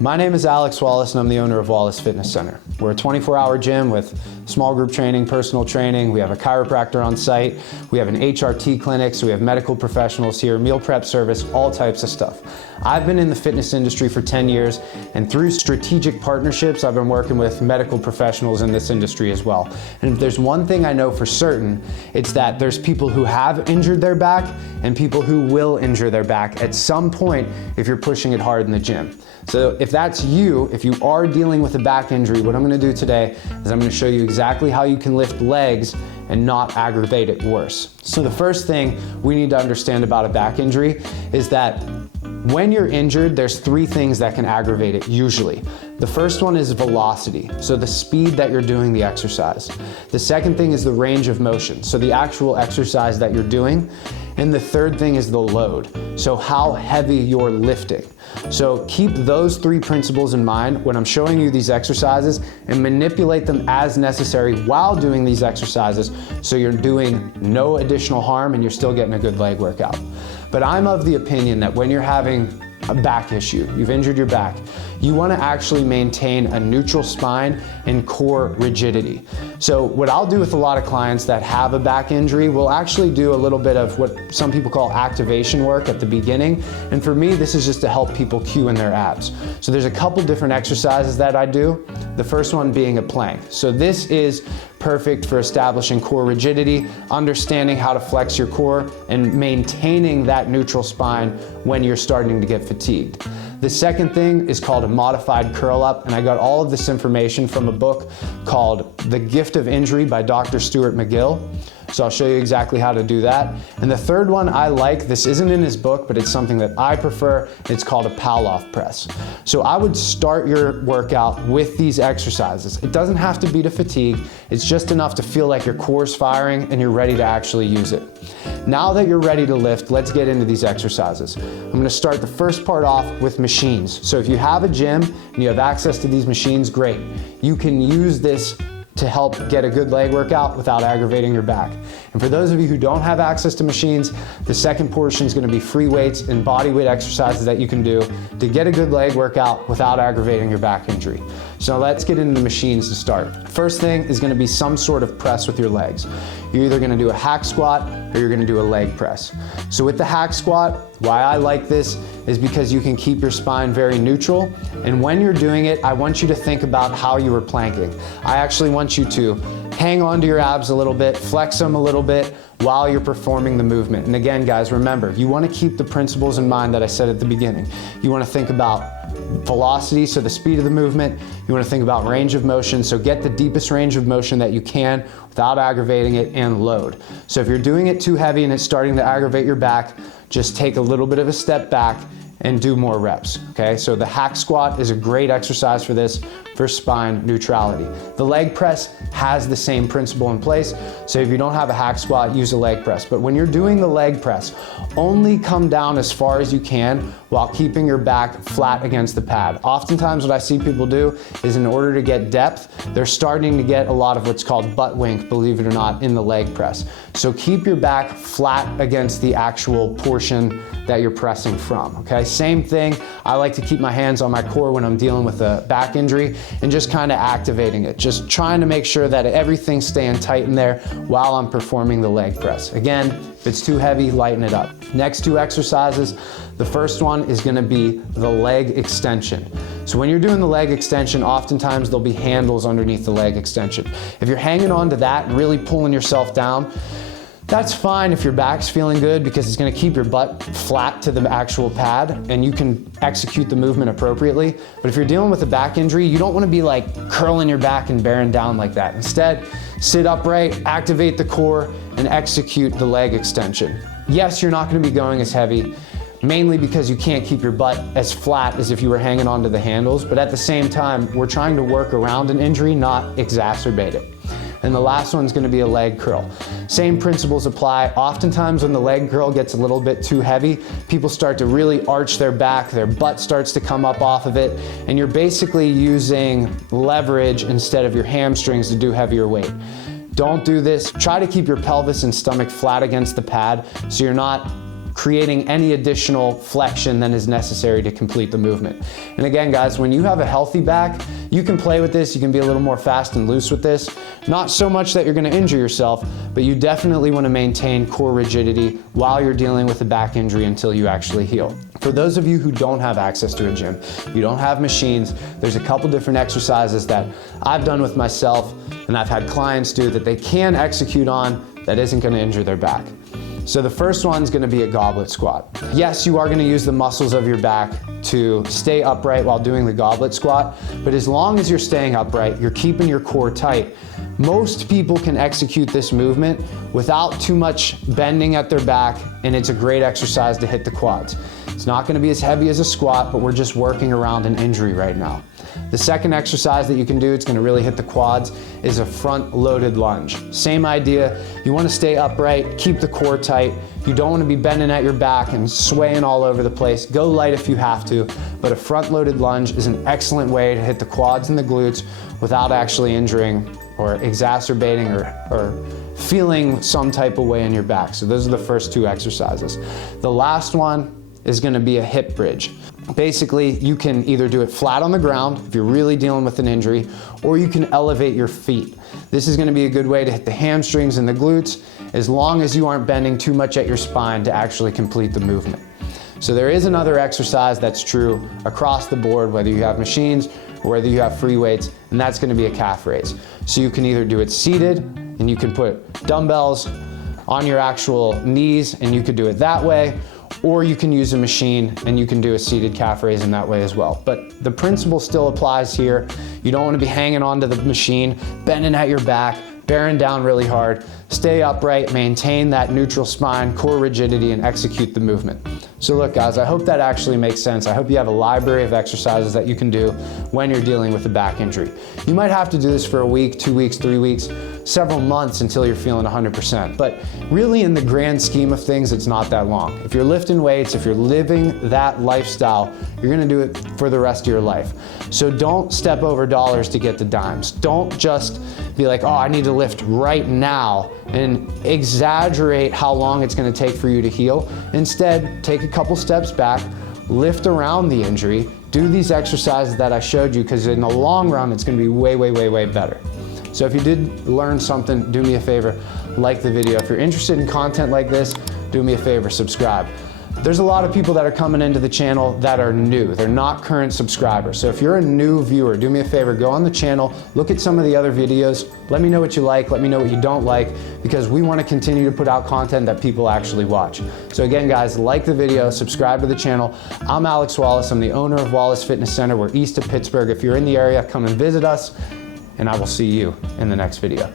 My name is Alex Wallace and I'm the owner of Wallace Fitness Center. We're a 24-hour gym with small group training, personal training. We have a chiropractor on site. We have an HRT clinic, so we have medical professionals here, meal prep service, all types of stuff. I've been in the fitness industry for 10 years, and through strategic partnerships, I've been working with medical professionals in this industry as well. And if there's one thing I know for certain, it's that there's people who have injured their back and people who will injure their back at some point if you're pushing it hard in the gym. So if that's you, if you are dealing with a back injury, what I'm gonna do today is I'm gonna show you exactly how you can lift legs and not aggravate it worse. So the first thing we need to understand about a back injury is that when you're injured, there's three things that can aggravate it usually. The first one is velocity, so the speed that you're doing the exercise. The second thing is the range of motion, so the actual exercise that you're doing. And the third thing is the load, so how heavy you're lifting. So keep those three principles in mind when I'm showing you these exercises and manipulate them as necessary while doing these exercises so you're doing no additional harm and you're still getting a good leg workout. But I'm of the opinion that when you're having a back issue, you've injured your back, you want to actually maintain a neutral spine and core rigidity. So what I'll do with a lot of clients that have a back injury, we'll actually do a little bit of what some people call activation work at the beginning. And for me, this is just to help people cue in their abs. So there's a couple different exercises that I do. The first one being a plank. So this is perfect for establishing core rigidity, understanding how to flex your core, and maintaining that neutral spine when you're starting to get fatigued. The second thing is called a modified curl up, and I got all of this information from a book called The Gift of Injury by Dr. Stuart McGill. So I'll show you exactly how to do that. And the third one I like, this isn't in his book, but it's something that I prefer. It's called a Palloff press. So I would start your workout with these exercises. It doesn't have to be to fatigue. It's just enough to feel like your core's firing and you're ready to actually use it. Now that you're ready to lift, let's get into these exercises. I'm gonna start the first part off with machines. So if you have a gym and you have access to these machines, great. You can use this to help get a good leg workout without aggravating your back. And for those of you who don't have access to machines, the second portion is going to be free weights and body weight exercises that you can do to get a good leg workout without aggravating your back injury. So let's get into the machines to start. First thing is going to be some sort of press with your legs. You're either going to do a hack squat or you're going to do a leg press. So with the hack squat, why I like this is because you can keep your spine very neutral, and when you're doing it, I want you to think about how you were planking. I actually want you to hang on to your abs a little bit, flex them a little bit while you're performing the movement. And again, guys, remember, you want to keep the principles in mind that I said at the beginning. You want to think about velocity, so the speed of the movement. You want to think about range of motion, so get the deepest range of motion that you can without aggravating it, and load. So if you're doing it too heavy and it's starting to aggravate your back, just take a little bit of a step back and do more reps, okay? So the hack squat is a great exercise for this, for spine neutrality. The leg press has the same principle in place, so if you don't have a hack squat, use a leg press. But when you're doing the leg press, only come down as far as you can while keeping your back flat against the pad. Oftentimes what I see people do is, in order to get depth, they're starting to get a lot of what's called butt wink, believe it or not, in the leg press. So keep your back flat against the actual portion that you're pressing from, okay? Same thing, I like to keep my hands on my core when I'm dealing with a back injury and just kind of activating it, just trying to make sure that everything's staying tight in there while I'm performing the leg press. Again, if it's too heavy, lighten it up. Next two exercises, the first one is gonna be the leg extension. So when you're doing the leg extension, oftentimes there'll be handles underneath the leg extension. If you're hanging on to that and really pulling yourself down, that's fine if your back's feeling good, because it's gonna keep your butt flat to the actual pad and you can execute the movement appropriately. But if you're dealing with a back injury, you don't wanna be like curling your back and bearing down like that. Instead, sit upright, activate the core, and execute the leg extension. Yes, you're not gonna be going as heavy, mainly because you can't keep your butt as flat as if you were hanging onto the handles, but at the same time, we're trying to work around an injury, not exacerbate it. And the last one's gonna be a leg curl. Same principles apply. Oftentimes when the leg curl gets a little bit too heavy, people start to really arch their back, their butt starts to come up off of it, and you're basically using leverage instead of your hamstrings to do heavier weight. Don't do this. Try to keep your pelvis and stomach flat against the pad so you're not creating any additional flexion than is necessary to complete the movement. And again, guys, when you have a healthy back, you can play with this, you can be a little more fast and loose with this. Not so much that you're gonna injure yourself, but you definitely wanna maintain core rigidity while you're dealing with a back injury until you actually heal. For those of you who don't have access to a gym, you don't have machines, there's a couple different exercises that I've done with myself and I've had clients do that they can execute on that isn't gonna injure their back. So the first one's gonna be a goblet squat. Yes, you are gonna use the muscles of your back to stay upright while doing the goblet squat, but as long as you're staying upright, you're keeping your core tight, most people can execute this movement without too much bending at their back, and it's a great exercise to hit the quads. It's not gonna be as heavy as a squat, but we're just working around an injury right now. The second exercise that you can do, it's gonna really hit the quads, is a front loaded lunge. Same idea, you wanna stay upright, keep the core tight. You don't wanna be bending at your back and swaying all over the place. Go light if you have to, but a front loaded lunge is an excellent way to hit the quads and the glutes without actually injuring or exacerbating or feeling some type of way in your back. So those are the first two exercises. The last one is gonna be a hip bridge. Basically, you can either do it flat on the ground if you're really dealing with an injury, or you can elevate your feet. This is gonna be a good way to hit the hamstrings and the glutes as long as you aren't bending too much at your spine to actually complete the movement. So there is another exercise that's true across the board, whether you have machines or whether you have free weights, and that's gonna be a calf raise. So you can either do it seated, and you can put dumbbells on your actual knees, and you could do it that way, or you can use a machine and you can do a seated calf raise in that way as well. But the principle still applies here. You don't want to be hanging onto the machine, bending at your back, bearing down really hard. Stay upright, maintain that neutral spine, core rigidity, and execute the movement. So look, guys, I hope that actually makes sense. I hope you have a library of exercises that you can do when you're dealing with a back injury. You might have to do this for a week, 2 weeks, 3 weeks, several months until you're feeling 100%. But really, in the grand scheme of things, it's not that long. If you're lifting weights, if you're living that lifestyle, you're gonna do it for the rest of your life. So don't step over dollars to get the dimes. Don't just be like, oh, I need to lift right now and exaggerate how long it's gonna take for you to heal. Instead, take a couple steps back, lift around the injury, do these exercises that I showed you, because in the long run, it's gonna be way, way, way, way better. So if you did learn something, do me a favor, like the video. If you're interested in content like this, do me a favor, subscribe. There's a lot of people that are coming into the channel that are new. They're not current subscribers. So if you're a new viewer, do me a favor, go on the channel, look at some of the other videos, let me know what you like, let me know what you don't like, because we want to continue to put out content that people actually watch. So again, guys, like the video, subscribe to the channel. I'm Alex Wallace. I'm the owner of Wallace Fitness Center. We're east of Pittsburgh. If you're in the area, come and visit us, and I will see you in the next video.